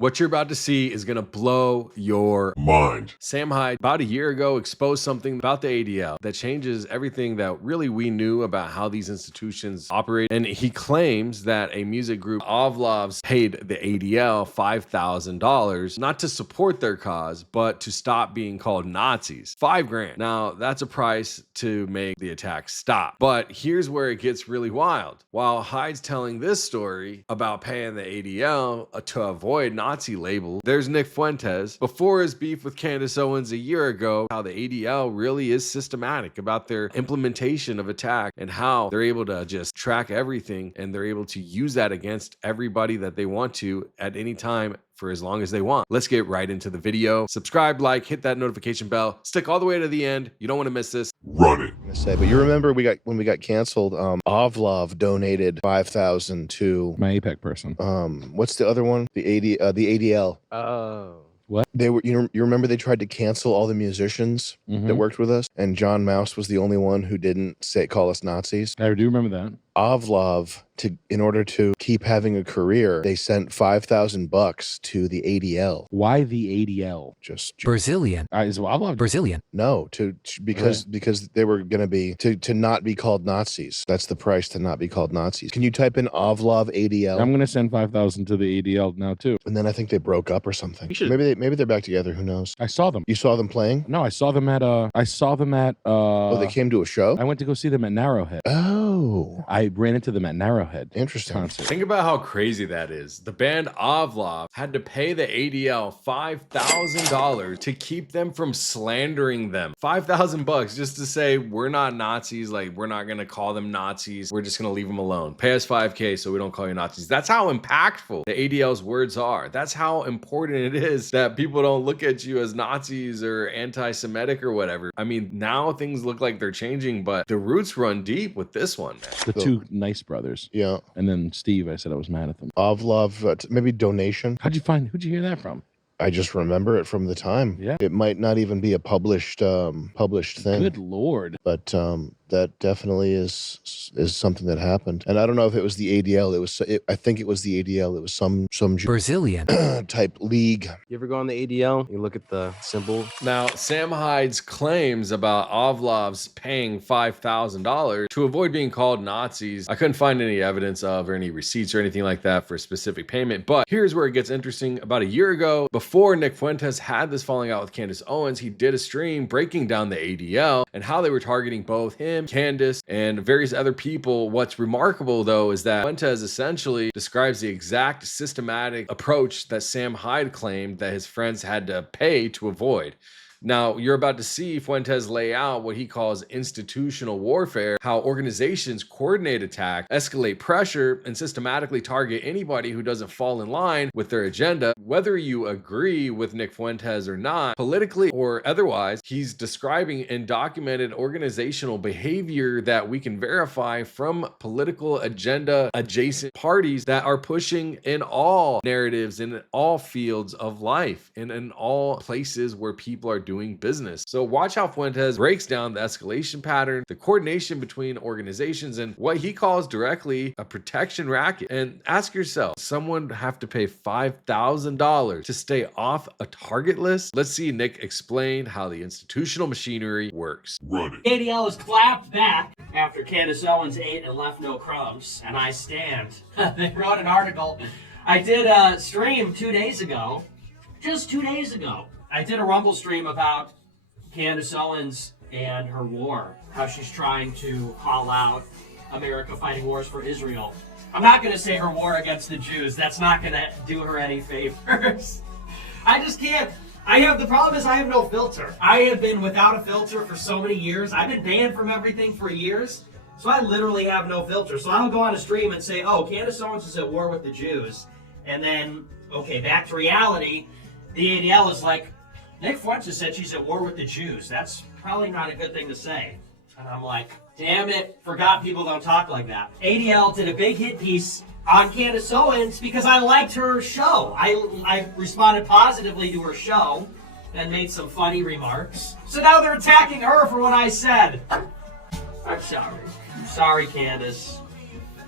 What you're about to see is going to blow your mind. Sam Hyde, about a year ago, exposed something about the ADL that changes everything that really we knew about how these institutions operate. And he claims that a music group, AVLAV, paid the ADL $5,000, not to support their cause, but to stop being called Nazis. $5,000. Now, that's a price to make the attack stop. But here's where it gets really wild. While Hyde's telling this story about paying the ADL to avoid Nazi label, there's Nick Fuentes, before his beef with Candace Owens a year ago, how the ADL really is systematic about their implementation of attack and how they're able to just track everything and they're able to use that against everybody that they want to at any time for as long as they want. Let's get right into the video. Subscribe, like, hit that notification bell, stick all the way to the end. You don't want to miss this. Run it. But you remember when we got canceled, AVLAV donated $5,000 to my AIPAC person. What's the other one? The ADL. Oh. What? They were, you remember they tried to cancel all the musicians that worked with us, and John Mouse was the only one who didn't call us Nazis. I do remember that. AVLAV, in order to keep having a career, they sent $5,000 to the ADL. Why the ADL? Just Brazilian. Is AVLAV Brazilian? No, because they were going to be to not be called Nazis. That's the price to not be called Nazis. Can you type in AVLAV ADL? I'm going to send $5,000 to the ADL now too. And then I think they broke up or something. Maybe they're back together. Who knows? I saw them. You saw them playing? No, I saw them at Oh, they came to a show? I went to go see them at Narrowhead. Oh. I ran into them at Narrowhead. Interesting. Concert. Think about how crazy that is. The band AVLAV had to pay the ADL $5,000 to keep them from slandering them. $5,000 just to say, we're not Nazis, like we're not gonna call them Nazis, we're just gonna leave them alone. Pay us $5K so we don't call you Nazis. That's how impactful the ADL's words are. That's how important it is that people don't look at you as Nazis or anti-Semitic or whatever. I mean, now things look like they're changing, but the roots run deep with this one, man. The two nice brothers. Yeah. And then Steve, I said I was mad at them. AVLAV, maybe donation. Who'd you hear that from? I just remember it from the time. Yeah. It might not even be a published thing. Good Lord. But that definitely is something that happened. And I don't know if it was the ADL. I think it was the ADL. It was some Brazilian type league. You ever go on the ADL? You look at the symbol. Now, Sam Hyde's claims about AVLAV's paying $5,000 to avoid being called Nazis, I couldn't find any evidence of or any receipts or anything like that for a specific payment. But here's where it gets interesting. About a year ago, before Nick Fuentes had this falling out with Candace Owens, he did a stream breaking down the ADL and how they were targeting both him, Candace, and various other people. What's remarkable, though, is that Fuentes essentially describes the exact systematic approach that Sam Hyde claimed that his friends had to pay to avoid. Now, you're about to see Fuentes lay out what he calls institutional warfare, how organizations coordinate attack, escalate pressure, and systematically target anybody who doesn't fall in line with their agenda. Whether you agree with Nick Fuentes or not, politically or otherwise, he's describing and documented organizational behavior that we can verify from political agenda adjacent parties that are pushing in all narratives, in all fields of life, and in all places where people are doing business. So watch how Fuentes breaks down the escalation pattern, the coordination between organizations, and what he calls directly a protection racket. And ask yourself, someone have to pay $5,000 to stay off a target list? Let's see Nick explain how the institutional machinery works. Run it. ADL is clapped back after Candace Owens ate and left no crumbs, and I stand. They wrote an article. I did a stream 2 days ago, just 2 days ago. I did a Rumble stream about Candace Owens and her war, how she's trying to call out America fighting wars for Israel. I'm not going to say her war against the Jews. That's not going to do her any favors. I just can't. The problem is I have no filter. I have been without a filter for so many years. I've been banned from everything for years. So I literally have no filter. So I don't go on a stream and say, oh, Candace Owens is at war with the Jews. And then, okay, back to reality. The ADL is like, Nick Fuentes said she's at war with the Jews. That's probably not a good thing to say. And I'm like, damn it, forgot people don't talk like that. ADL did a big hit piece on Candace Owens because I liked her show. I responded positively to her show and made some funny remarks. So now they're attacking her for what I said. I'm sorry. I'm sorry, Candace.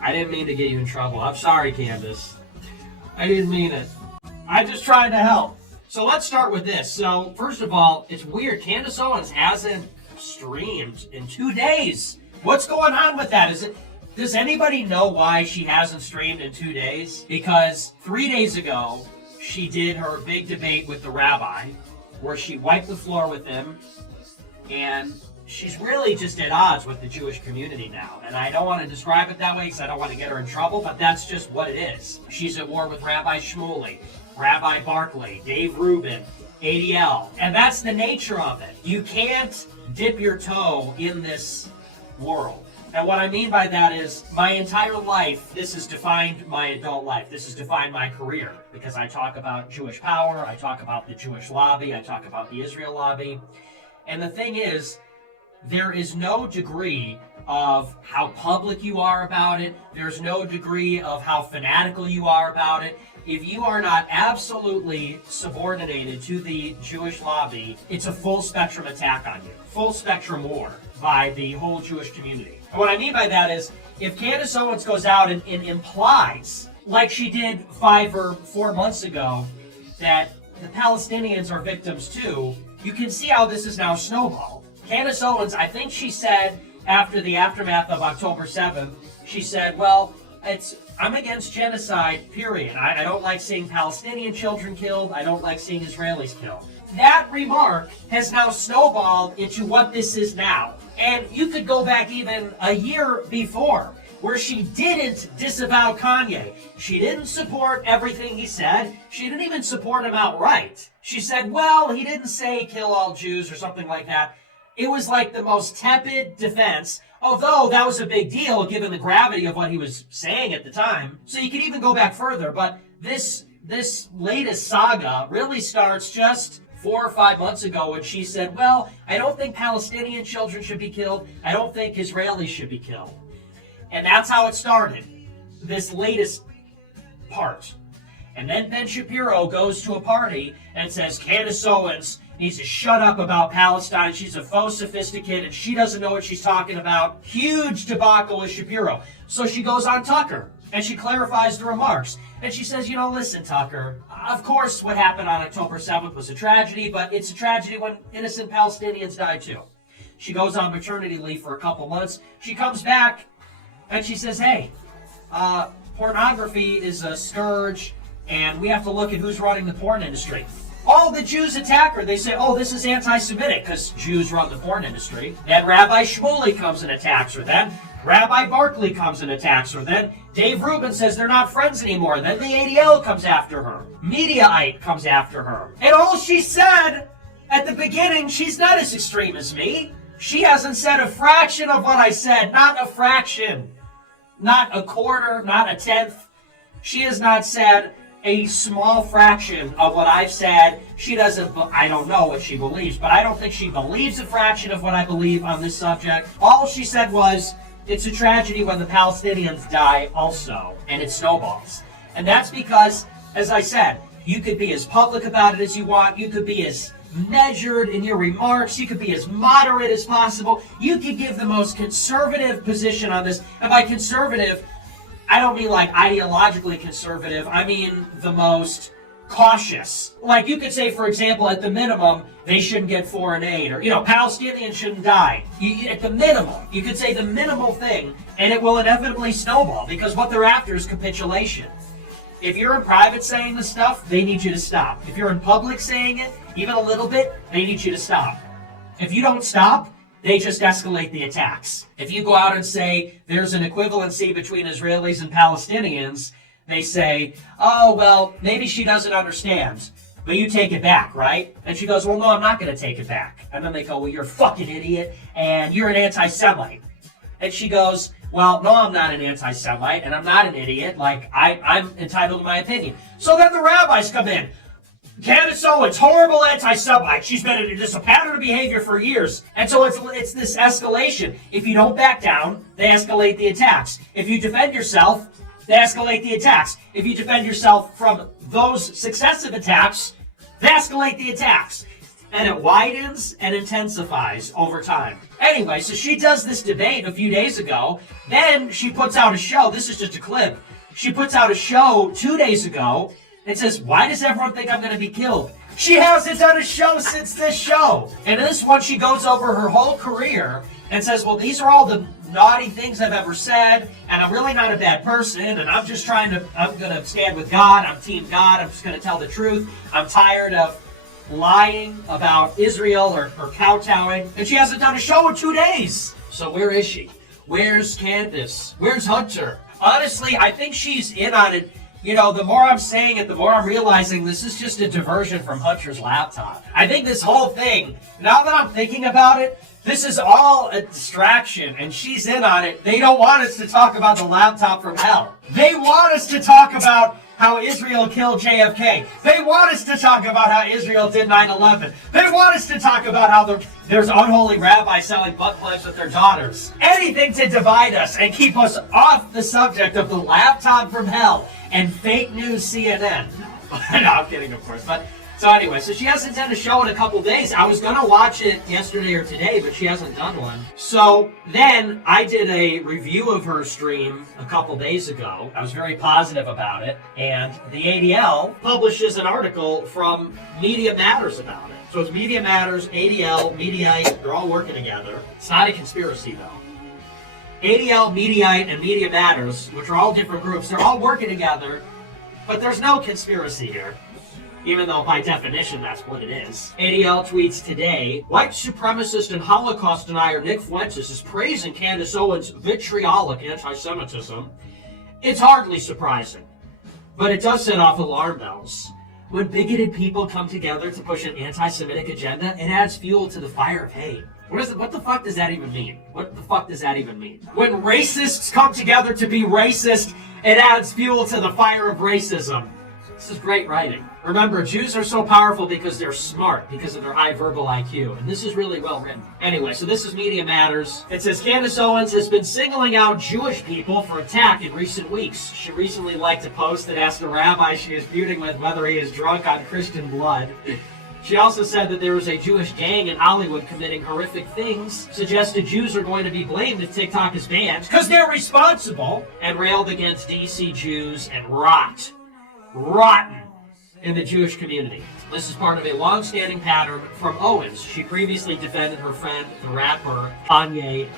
I didn't mean to get you in trouble. I'm sorry, Candace. I didn't mean it. I'm just trying to help. So let's start with this. So first of all, it's weird. Candace Owens hasn't streamed in 2 days. What's going on with that? Does anybody know why she hasn't streamed in 2 days? Because 3 days ago, she did her big debate with the rabbi, where she wiped the floor with him, and she's really just at odds with the Jewish community now. And I don't want to describe it that way because I don't want to get her in trouble, but that's just what it is. She's at war with Rabbi Shmuley, Rabbi Barkley, Dave Rubin, ADL. And that's the nature of it. You can't dip your toe in this world. And what I mean by that is my entire life, this has defined my adult life. This has defined my career because I talk about Jewish power, I talk about the Jewish lobby, I talk about the Israel lobby. And the thing is, there is no degree of how public you are about it. There's no degree of how fanatical you are about it. If you are not absolutely subordinated to the Jewish lobby, it's a full spectrum attack on you. Full spectrum war by the whole Jewish community. And what I mean by that is, if Candace Owens goes out and implies, like she did 5 or 4 months ago, that the Palestinians are victims too, you can see how this is now snowballed. Candace Owens, I think she said after the aftermath of October 7th, she said, well, I'm against genocide, period. I don't like seeing Palestinian children killed. I don't like seeing Israelis killed. That remark has now snowballed into what this is now. And you could go back even a year before, where she didn't disavow Kanye. She didn't support everything he said. She didn't even support him outright. She said, well, he didn't say kill all Jews or something like that. It was like the most tepid defense, although that was a big deal given the gravity of what he was saying at the time. So you could even go back further, but this latest saga really starts just 4 or 5 months ago when she said, well, I don't think Palestinian children should be killed. I don't think Israelis should be killed. And that's how it started, this latest part. And then Ben Shapiro goes to a party and says Candace Owens needs to shut up about Palestine. She's a faux sophisticated. She doesn't know what she's talking about. Huge debacle with Shapiro. So she goes on Tucker and she clarifies the remarks. And she says, listen, Tucker, of course what happened on October 7th was a tragedy, but it's a tragedy when innocent Palestinians die too. She goes on maternity leave for a couple months. She comes back and she says, hey, pornography is a scourge and we have to look at who's running the porn industry. All the Jews attack her. They say, oh, this is anti-Semitic because Jews run the porn industry. Then Rabbi Shmuley comes and attacks her. Then Rabbi Barkley comes and attacks her. Then Dave Rubin says they're not friends anymore. Then the ADL comes after her. Mediaite comes after her. And all she said at the beginning, she's not as extreme as me. She hasn't said a fraction of what I said. Not a fraction. Not a quarter. Not a tenth. She has not said a small fraction of what I've said. She doesn't, I don't know what she believes, but I don't think she believes a fraction of what I believe on this subject. All she said was, it's a tragedy when the Palestinians die also, and it snowballs. And that's because, as I said, you could be as public about it as you want, you could be as measured in your remarks, you could be as moderate as possible, you could give the most conservative position on this, and by conservative, I don't mean like ideologically conservative, I mean the most cautious. Like you could say, for example, at the minimum, they shouldn't get foreign aid, or, Palestinians shouldn't die. At the minimum, you could say the minimal thing, and it will inevitably snowball, because what they're after is capitulation. If you're in private saying this stuff, they need you to stop. If you're in public saying it, even a little bit, they need you to stop. If you don't stop, they just escalate the attacks. If you go out and say there's an equivalency between Israelis and Palestinians, they say, oh, well, maybe she doesn't understand, but you take it back, right? And she goes, well, no, I'm not going to take it back. And then they go, well, you're a fucking idiot, and you're an anti-Semite. And she goes, well, no, I'm not an anti-Semite, and I'm not an idiot. Like, I'm entitled to my opinion. So then the rabbis come in. Candace Owens, horrible anti-Semite. She's been in this pattern of behavior for years. And so it's this escalation. If you don't back down, they escalate the attacks. If you defend yourself, they escalate the attacks. If you defend yourself from those successive attacks, they escalate the attacks. And it widens and intensifies over time. Anyway, so she does this debate a few days ago. Then she puts out a show. This is just a clip. She puts out a show 2 days ago. and says, why does everyone think I'm going to be killed? She hasn't done a show since this show. And in this one, she goes over her whole career and says, well, these are all the naughty things I've ever said, and I'm really not a bad person, and I'm going to stand with God. I'm team God. I'm just going to tell the truth. I'm tired of lying about Israel or kowtowing. And she hasn't done a show in 2 days. So where is she? Where's Candace? Where's Hunter? Honestly, I think she's in on it. You know, the more I'm saying it, the more I'm realizing this is just a diversion from Hunter's laptop. I think this whole thing, now that I'm thinking about it, this is all a distraction, and she's in on it. They don't want us to talk about the laptop from hell. They want us to talk about how Israel killed JFK. They want us to talk about how Israel did 9/11. They want us to talk about how there's unholy rabbis selling butt plugs with their daughters. Anything to divide us and keep us off the subject of the laptop from hell and fake news CNN. No, I'm kidding, of course. But so anyway, so she hasn't done a show in a couple days. I was going to watch it yesterday or today, but she hasn't done one. So then I did a review of her stream a couple days ago. I was very positive about it. And the ADL publishes an article from Media Matters about it. So it's Media Matters, ADL, Mediaite, they're all working together. It's not a conspiracy, though. ADL, Mediaite, and Media Matters, which are all different groups, they're all working together, but there's no conspiracy here. Even though by definition that's what it is. ADL tweets today, white supremacist and Holocaust denier Nick Fuentes is praising Candace Owens' vitriolic anti-Semitism. It's hardly surprising, but it does set off alarm bells. When bigoted people come together to push an anti-Semitic agenda, it adds fuel to the fire of hate. What the fuck does that even mean? What the fuck does that even mean? When racists come together to be racist, it adds fuel to the fire of racism. This is great writing. Remember, Jews are so powerful because they're smart, because of their high verbal IQ. And this is really well written. Anyway, so this is Media Matters. It says, Candace Owens has been singling out Jewish people for attack in recent weeks. She recently liked a post that asked a rabbi she is feuding with whether he is drunk on Christian blood. She also said that there was a Jewish gang in Hollywood committing horrific things, suggested Jews are going to be blamed if TikTok is banned, because they're responsible, and railed against DC Jews and rotten in the Jewish community. This is part of a long-standing pattern from Owens. She previously defended her friend, the rapper Kanye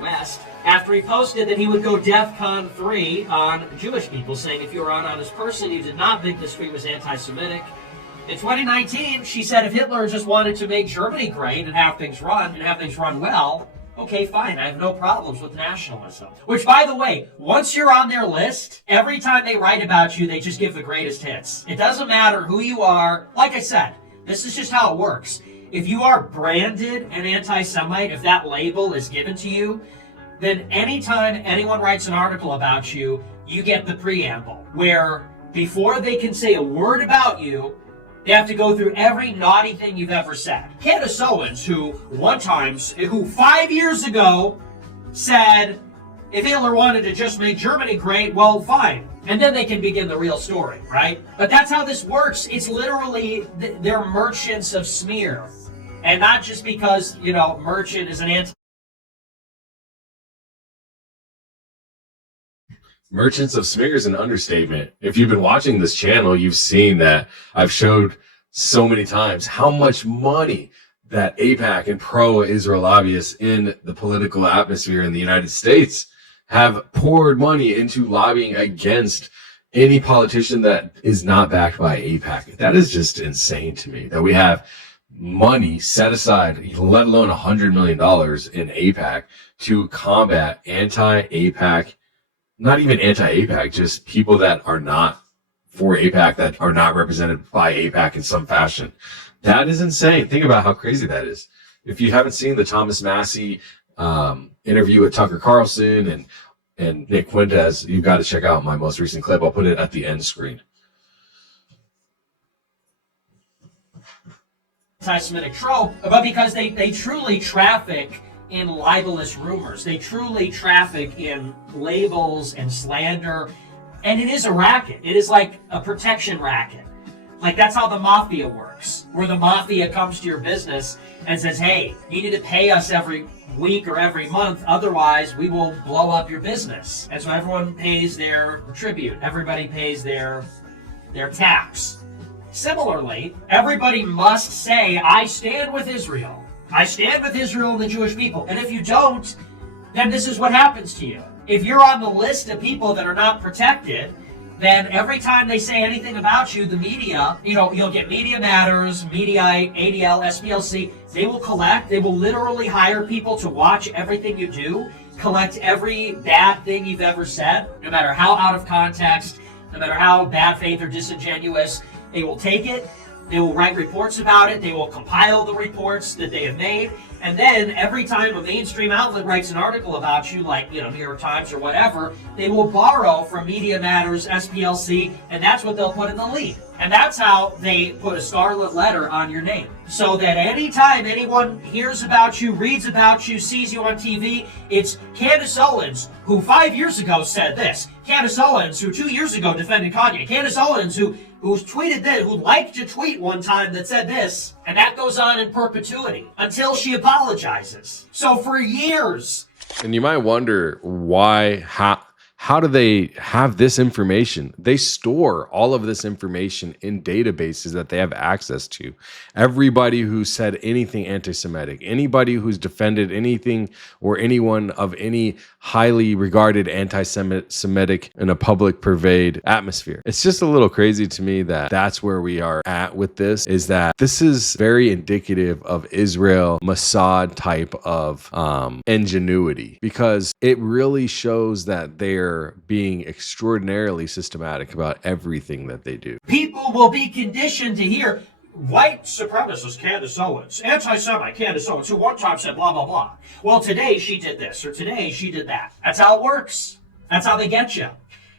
West, after he posted that he would go DEFCON 3 on Jewish people, saying if you were an honest person, you did not think this tweet was anti-Semitic. In 2019, she said if Hitler just wanted to make Germany great and have things run well, okay, fine, I have no problems with nationalism. Which, by the way, once you're on their list, every time they write about you, they just give the greatest hits. It doesn't matter who you are. Like I said, this is just how it works. If you are branded an anti-Semite, if that label is given to you, then anytime anyone writes an article about you, you get the preamble, where before they can say a word about you, they have to go through every naughty thing you've ever said. Candace Owens, who 5 years ago said, if Hitler wanted to just make Germany great, well, fine. And then they can begin the real story, right? But that's how this works. It's literally, they're merchants of smear. And not just because, merchant is an anti... Merchants of smear is an understatement. If you've been watching this channel, you've seen that I've showed so many times how much money that AIPAC and pro-Israel lobbyists in the political atmosphere in the United States have poured money into lobbying against any politician that is not backed by AIPAC. That is just insane to me, that we have money set aside, let alone $100 million in AIPAC to combat anti-AIPAC, not even anti-AIPAC, just people that are not for AIPAC, that are not represented by AIPAC in some fashion. That is insane. Think about how crazy that is. If you haven't seen the Thomas Massey interview with Tucker Carlson and Nick Fuentes, you've got to check out my most recent clip. I'll put it at the end screen. Anti-Semitic trope, but because they truly traffic in libelous rumors. They truly traffic in labels and slander. And it is a racket. It is like a protection racket. Like, that's how the mafia works, where the mafia comes to your business and says, hey, you need to pay us every week or every month, otherwise we will blow up your business. And so everyone pays their tribute. Everybody pays their their tax. Similarly, everybody must say, I stand with Israel. I stand with Israel and the Jewish people. And if you don't, then this is what happens to you. If you're on the list of people that are not protected, then every time they say anything about you, the media, you'll get Media Matters, Media, ADL, SPLC, they will collect, they will literally hire people to watch everything you do, collect every bad thing you've ever said, no matter how out of context, no matter how bad faith or disingenuous. They will take it, they will write reports about it, they will compile the reports that they have made, and then every time a mainstream outlet writes an article about you, like, New York Times or whatever, they will borrow from Media Matters, SPLC, and that's what they'll put in the lead. And that's how they put a scarlet letter on your name. So that anytime anyone hears about you, reads about you, sees you on TV, it's Candace Owens, who 5 years ago said this. Candace Owens, who 2 years ago defended Kanye. Candace Owens, who tweeted this, who liked a tweet one time that said this, and that goes on in perpetuity until she apologizes. So for years. And you might wonder why, how do they have this information? They store all of this information in databases that they have access to. Everybody who said anything anti-Semitic, anybody who's defended anything or anyone of any highly regarded anti-Semitic in a public pervade atmosphere. It's just a little crazy to me that that's where we are at with this, is that this is very indicative of Israel Mossad type of ingenuity, because it really shows that they're being extraordinarily systematic about everything that they do. People will be conditioned to hear white supremacist Candace Owens, anti-Semite Candace Owens, who one time said blah, blah, blah. Well, today she did this, or today she did that. That's how it works. That's how they get you.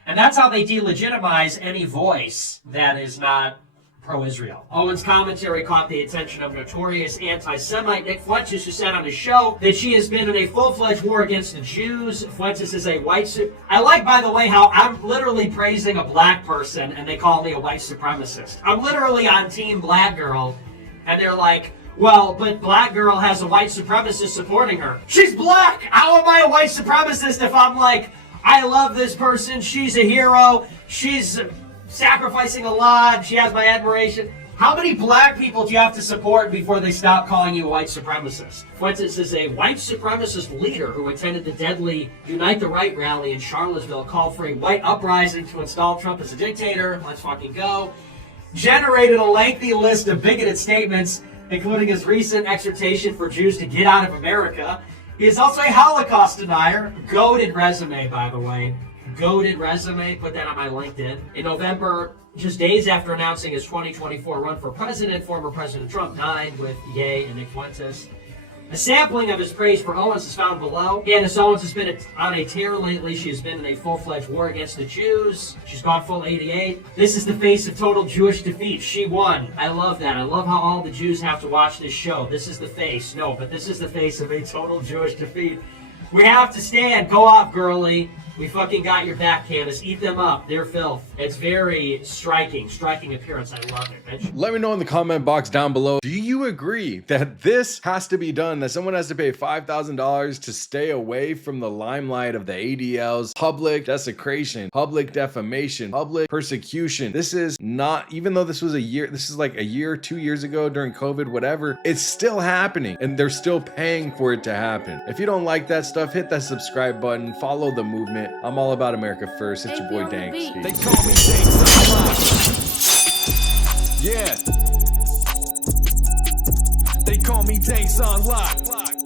And that's how they delegitimize any voice that is not pro-Israel. Owens' commentary caught the attention of notorious anti-Semite Nick Fuentes, who said on his show that she has been in a full-fledged war against the Jews. Fuentes is a white I like, by the way, how I'm literally praising a black person and they call me a white supremacist. I'm literally on team black girl, and they're like, well, but black girl has a white supremacist supporting her. She's black! How am I a white supremacist if I'm like, I love this person, she's a hero, she's sacrificing a lot, she has my admiration? How many black people do you have to support before they stop calling you a white supremacist? Fuentes is a white supremacist leader who attended the deadly Unite the Right rally in Charlottesville, called for a white uprising to install Trump as a dictator. Let's fucking go. Generated a lengthy list of bigoted statements, including his recent exhortation for Jews to get out of America. He is also a Holocaust denier. Goated resume, by the way. Goated resume. Put that on my LinkedIn. In November, just days after announcing his 2024 run for president, former President Trump dined with Ye and Nick Fuentes. A sampling of his praise for Owens is found below. Candace Owens has been on a tear lately. She has been in a full-fledged war against the Jews. She's gone full 88. This is the face of total Jewish defeat. She won. I love that. I love how all the Jews have to watch this show. This is the face. No, but this is the face of a total Jewish defeat. We have to stand. Go off, girly. We fucking got your back, Candace. Eat them up. They're filth. It's very striking appearance. I love it, bitch. Let me know in the comment box down below. Do you agree that this has to be done? That someone has to pay $5,000 to stay away from the limelight of the ADL's public desecration, public defamation, public persecution? This is not, even though this was a year, this is like a year, 2 years ago during COVID, whatever, it's still happening and they're still paying for it to happen. If you don't like that stuff, hit that subscribe button, follow the movement. I'm all about America first. It's your boy Dank. They call me Danks on Lock. Yeah. They call me Danks on Lock.